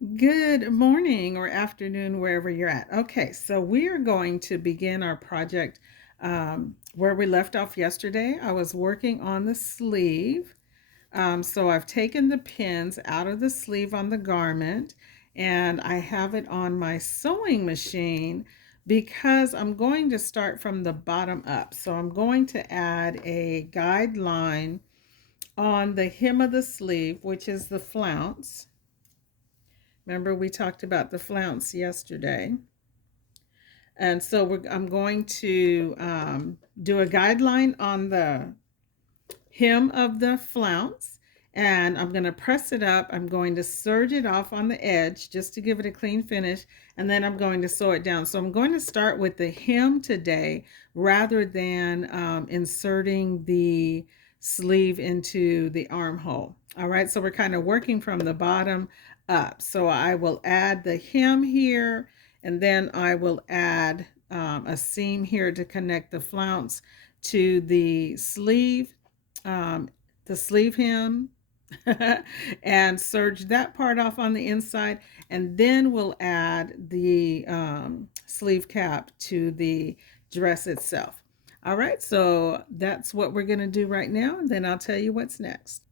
Good morning or afternoon, wherever you're at. Okay, so we are going to begin our project where we left off yesterday. I was working on the sleeve. So I've taken the pins out of the sleeve on the garment and I have it on my sewing machine because I'm going to start from the bottom up. So I'm going to add a guideline on the hem of the sleeve, which is the flounce. Remember, we talked about the flounce yesterday. And so I'm going to do a guideline on the hem of the flounce. And I'm going to press it up. I'm going to serge it off on the edge just to give it a clean finish. And then I'm going to sew it down. So I'm going to start with the hem today rather than inserting the sleeve into the armhole. All right, so we're kind of working from the bottom up. So I will add the hem here, and then I will add a seam here to connect the flounce to um, the sleeve hem, and serge that part off on the inside, and then we'll add the sleeve cap to the dress itself. All right, so that's what we're going to do right now, and then I'll tell you what's next.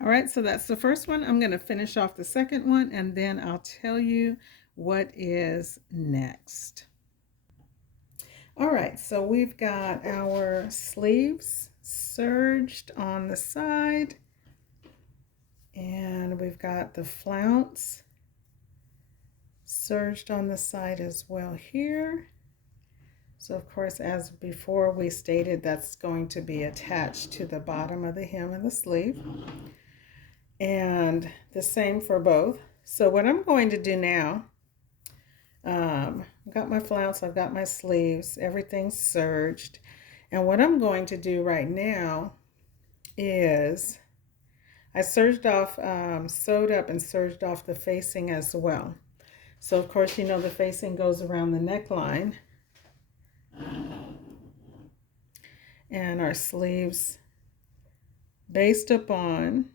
All right, so that's the first one. I'm going to finish off the second one, and then I'll tell you what is next. All right, so we've got our sleeves serged on the side, and we've got the flounce serged on the side as well here. So of course, as before we stated, that's going to be attached to the bottom of the hem of the sleeve. And the same for both. So what I'm going to do now, I've got my flounce, I've got my sleeves, everything's serged. And what I'm going to do right now is I serged off, sewed up and serged off the facing as well. So of course, you know, the facing goes around the neckline. And our sleeves based upon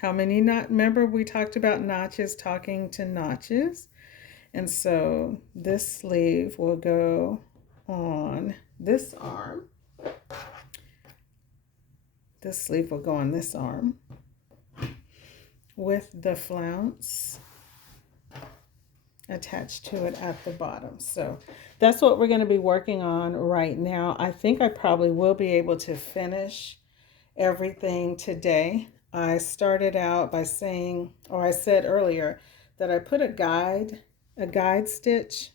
how many not remember we talked about notches, talking to notches. And so this sleeve will go on this arm. This sleeve will go on this arm with the flounce attached to it at the bottom. So that's what we're going to be working on right now. I think I probably will be able to finish everything today. I started out by saying, or I said earlier, that I put a guide stitch.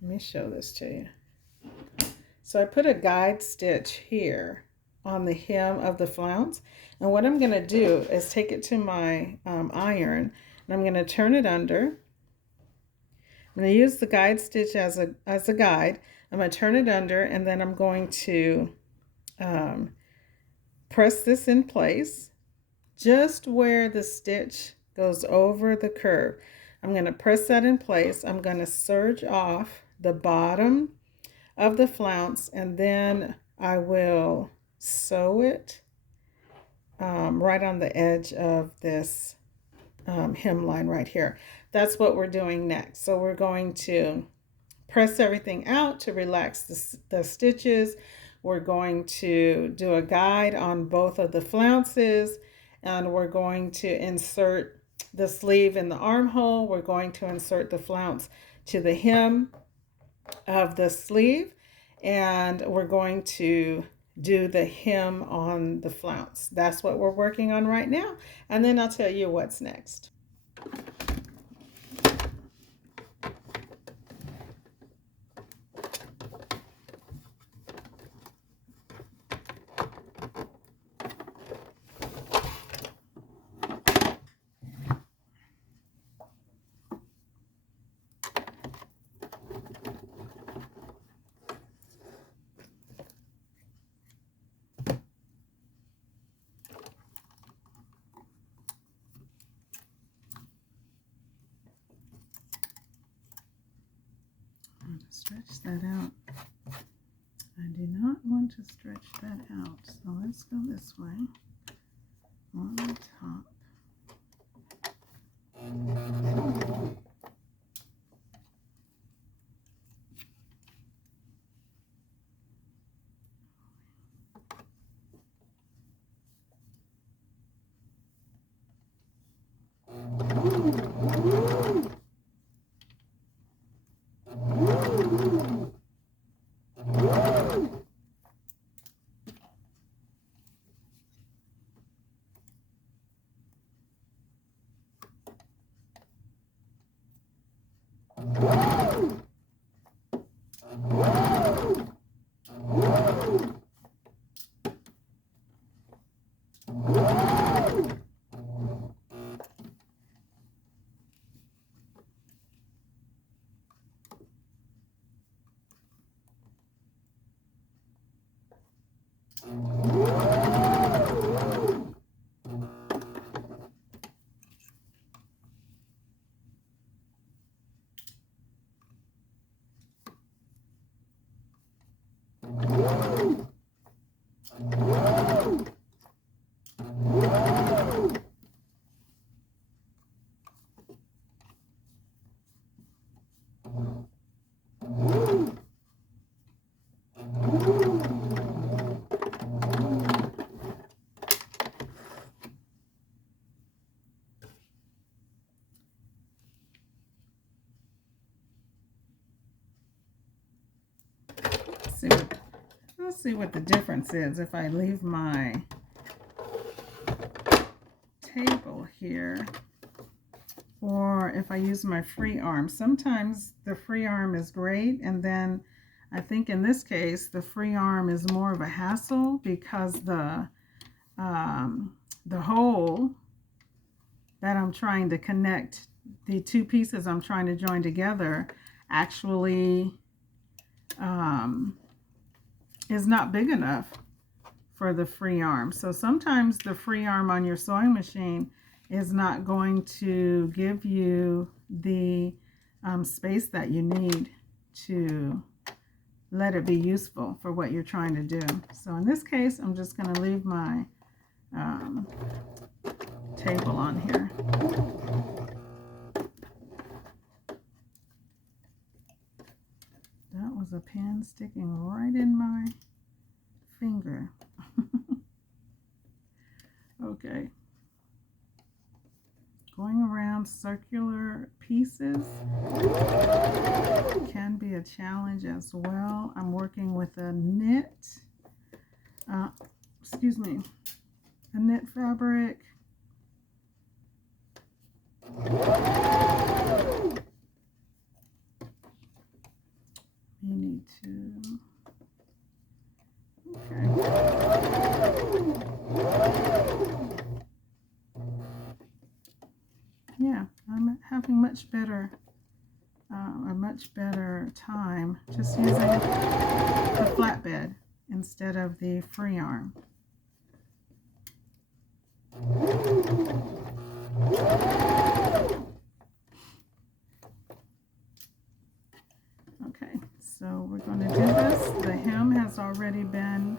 Let me show this to you. So I put a guide stitch here on the hem of the flounce. And what I'm going to do is take it to my iron, and I'm going to turn it under. I'm going to use the guide stitch as a guide. I'm going to turn it under, and then I'm going to press this in place just where the stitch goes over the curve. I'm going to press that in place. I'm going to serge off the bottom of the flounce, and then I will sew it right on the edge of this hemline right here. That's what we're doing next. So we're going to press everything out to relax the stitches. We're going to do a guide on both of the flounces, and we're going to insert the sleeve in the armhole. We're going to insert the flounce to the hem of the sleeve, and we're going to do the hem on the flounce. That's what we're working on right now, and then I'll tell you what's next. to stretch that out. I do not want to stretch that out, so let's go this way on the top. Let's see what the difference is if I leave my table here or if I use my free arm. Sometimes the free arm is great, and then I think in this case the free arm is more of a hassle because the hole that I'm trying to connect, the two pieces I'm trying to join together, actually is not big enough for the free arm. So sometimes the free arm on your sewing machine is not going to give you the space that you need to let it be useful for what you're trying to do. So in this case, I'm just going to leave my table on here. That was a pin sticking right in my finger. Okay. Going around circular pieces can be a challenge as well. I'm working with a knit, a knit fabric. You need to, okay. Yeah, I'm having a much better time just using the flatbed instead of the free arm. Okay, so we're going to do this. The hem has already been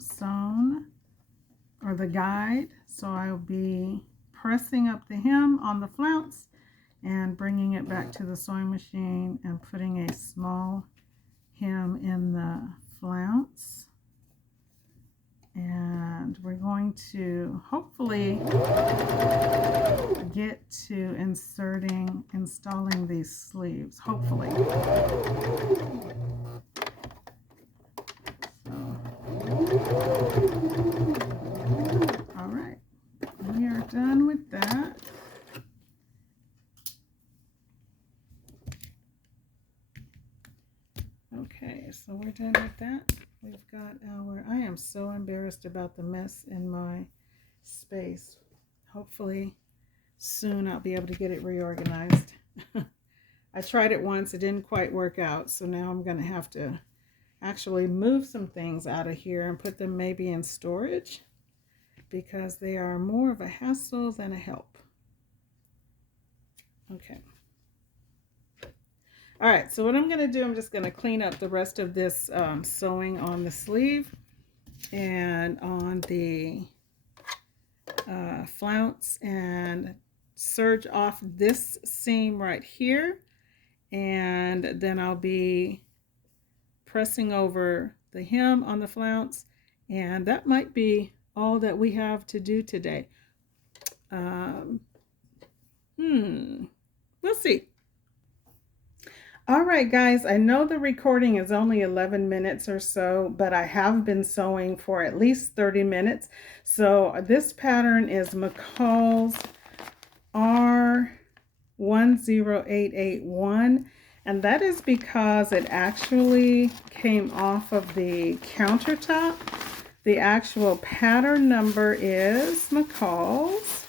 sewn, or the guide, so I'll be pressing up the hem on the flounce and bringing it back to the sewing machine and putting a small hem in the flounce. And we're going to hopefully get to installing these sleeves, hopefully. All right, we are done with that. Okay, so we're done with that. We've got I am so embarrassed about the mess in my space. Hopefully soon I'll be able to get it reorganized. I tried it once, it didn't quite work out, so now I'm going to have to actually move some things out of here and put them maybe in storage because they are more of a hassle than a help. Okay, All right, so what I'm going to do, I'm just going to clean up the rest of this sewing on the sleeve and on the flounce, and serge off this seam right here, and then I'll be pressing over the hem on the flounce, and that might be all that we have to do today. Um, we'll see. All right, guys, I know the recording is only 11 minutes or so, but I have been sewing for at least 30 minutes. So this pattern is McCalls R10881, and that is because it actually came off of the countertop. The actual pattern number is McCalls.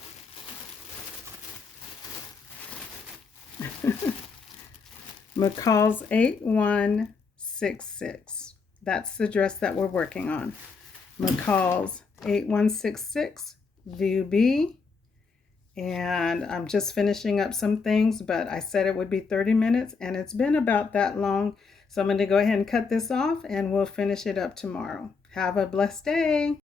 McCalls 8166. That's the dress that we're working on. McCalls 8166 View B. And I'm just finishing up some things, but I said it would be 30 minutes and it's been about that long. So I'm going to go ahead and cut this off and we'll finish it up tomorrow. Have a blessed day.